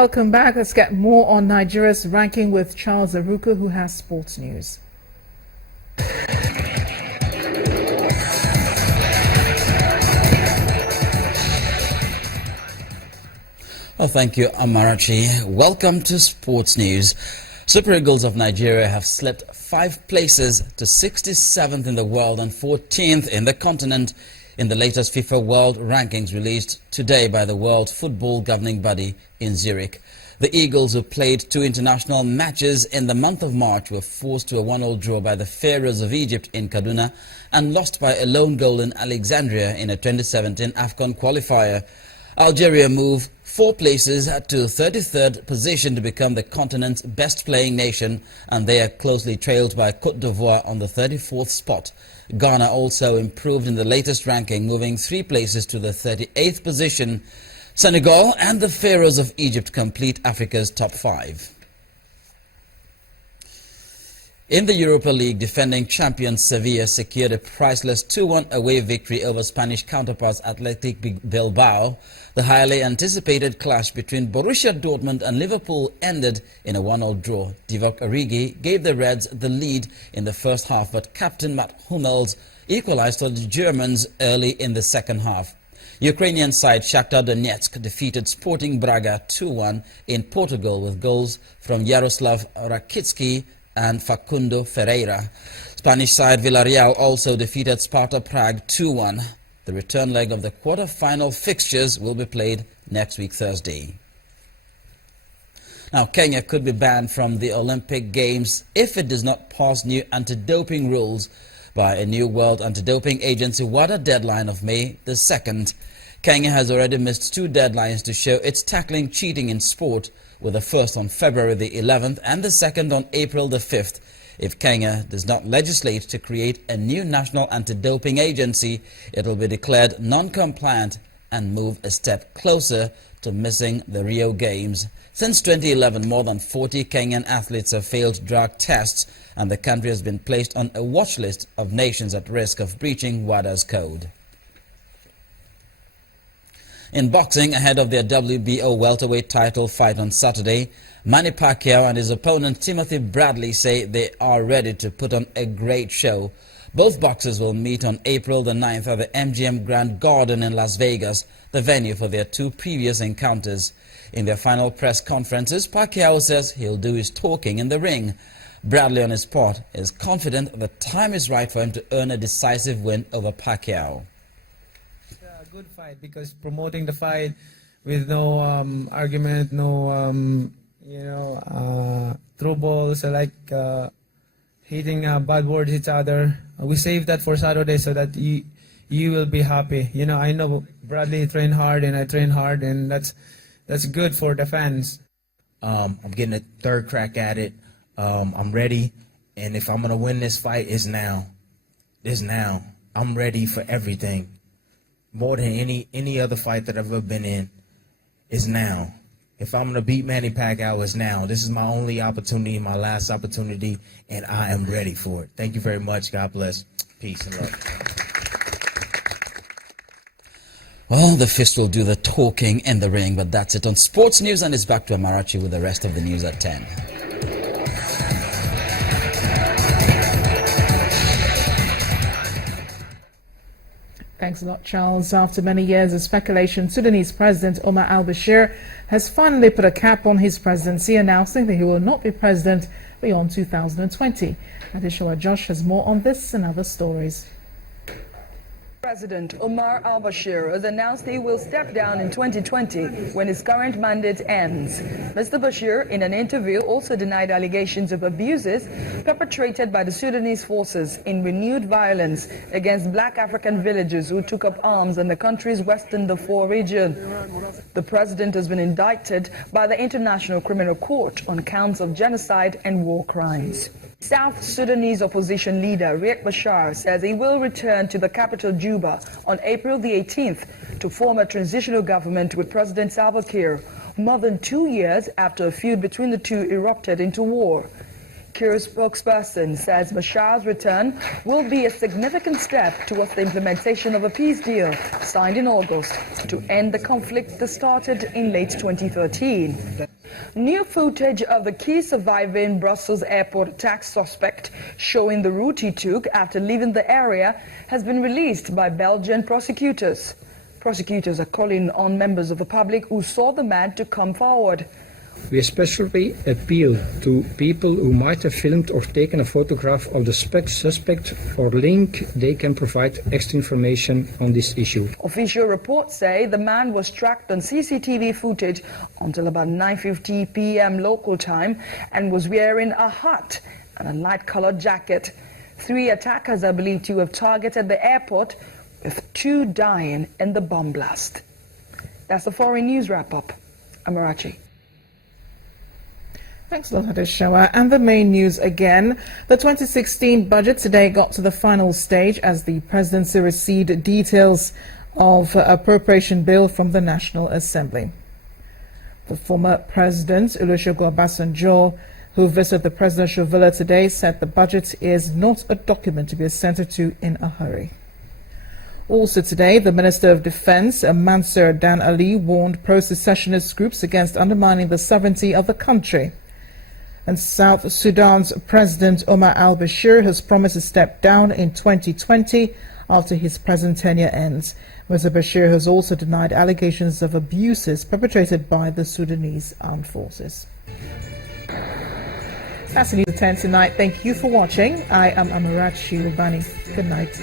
Welcome back. Let's get more on Nigeria's ranking with Charles Aruka, who has sports news. Well, thank you, Amarachi. Welcome to Sports News. Super Eagles of Nigeria have slipped 5 places to 67th in the world and 14th in the continent in the latest FIFA World Rankings released today by the World Football Governing Body in Zurich. The Eagles, who played 2 international matches in the month of March, were forced to a 1-1 draw by the Pharaohs of Egypt in Kaduna and lost by a lone goal in Alexandria in a 2017 AFCON qualifier. Algeria moved 4 places to 33rd position to become the continent's best-playing nation, and they are closely trailed by Cote d'Ivoire on the 34th spot. Ghana also improved in the latest ranking, moving 3 places to the 38th position. Senegal and the Pharaohs of Egypt complete Africa's top 5. In the Europa League, defending champions Sevilla secured a priceless 2-1 away victory over Spanish counterparts Athletic Bilbao. The highly anticipated clash between Borussia Dortmund and Liverpool ended in a 1-1 draw. Divock Origi gave the Reds the lead in the first half, but captain Matt Hummels equalized for the Germans early in the second half. Ukrainian side Shakhtar Donetsk defeated Sporting Braga 2-1 in Portugal with goals from Yaroslav Rakitsky and Facundo Ferreira. Spanish side Villarreal also defeated Sparta Prague 2-1. The return leg of the quarter-final fixtures will be played next week Thursday. Now, Kenya could be banned from the Olympic Games if it does not pass new anti-doping rules by a new World Anti-Doping Agency WADA deadline of May the 2nd. Kenya has already missed 2 deadlines to show it's tackling cheating in sport, with the first on February the 11th and the second on April the 5th. If Kenya does not legislate to create a new national anti-doping agency, it will be declared non-compliant and move a step closer to missing the Rio Games. Since 2011, more than 40 Kenyan athletes have failed drug tests, and the country has been placed on a watch list of nations at risk of breaching WADA's code. In boxing, ahead of their WBO welterweight title fight on Saturday, Manny Pacquiao and his opponent Timothy Bradley say they are ready to put on a great show. Both boxers will meet on April the 9th at the MGM Grand Garden in Las Vegas, the venue for their 2 previous encounters. In their final press conferences, Pacquiao says he'll do his talking in the ring. Bradley, on his part, is confident the time is right for him to earn a decisive win over Pacquiao. Good fight, because promoting the fight with no argument, no throw balls, like hitting bad words each other. We save that for Saturday so that you will be happy. I know Bradley trained hard and I train hard, and that's good for the fans. I'm getting a 3rd crack at it. I'm ready, and if I'm gonna win this fight, it's now. It's now. I'm ready for everything. More than any other fight that I've ever been in, is now. If I'm going to beat Manny Pacquiao, it's now. This is my only opportunity, my last opportunity, and I am ready for it. Thank you very much. God bless. Peace and love. Well, the fist will do the talking in the ring, but that's it on Sports News, and it's back to Amarachi with the rest of the news at 10. Thanks a lot, Charles. After many years of speculation, Sudanese President Omar al-Bashir has finally put a cap on his presidency, announcing that he will not be president beyond 2020. Adishola Josh has more on this and other stories. President Omar al-Bashir has announced he will step down in 2020 when his current mandate ends. Mr. Bashir, in an interview, also denied allegations of abuses perpetrated by the Sudanese forces in renewed violence against black African villagers who took up arms in the country's western Pt.4 region. The president has been indicted by the International Criminal Court on counts of genocide and war crimes. South Sudanese opposition leader Riek Machar says he will return to the capital Juba on April the 18th to form a transitional government with President Salva Kiir, more than 2 years after a feud between the two erupted into war. Kiir's spokesperson says Machar's return will be a significant step towards the implementation of a peace deal signed in August to end the conflict that started in late 2013. New footage of the key surviving Brussels airport attack suspect, showing the route he took after leaving the area, has been released by Belgian prosecutors. Prosecutors are calling on members of the public who saw the man to come forward. We especially appeal to people who might have filmed or taken a photograph of the suspect or link. They can provide extra information on this issue. Official reports say the man was tracked on CCTV footage until about 9:50 p.m. local time and was wearing a hat and a light-colored jacket. 3 attackers are believed to have targeted the airport, with 2 dying in the bomb blast. That's the foreign news wrap-up. Amarachi. Thanks a lot, Adeshowa. And the main news again. The 2016 budget today got to the final stage as the presidency received details of appropriation bill from the National Assembly. The former president, Olusegun Obasanjo, who visited the presidential villa today, said the budget is not a document to be assented to in a hurry. Also today, the Minister of Defense, Mansour Dan Ali, warned pro-secessionist groups against undermining the sovereignty of the country. And South Sudan's President Omar al-Bashir has promised to step down in 2020 after his present tenure ends. Mr. Bashir has also denied allegations of abuses perpetrated by the Sudanese armed forces. That's the news at 10 tonight. Thank you for watching. I am Amarachi Rubani. Good night.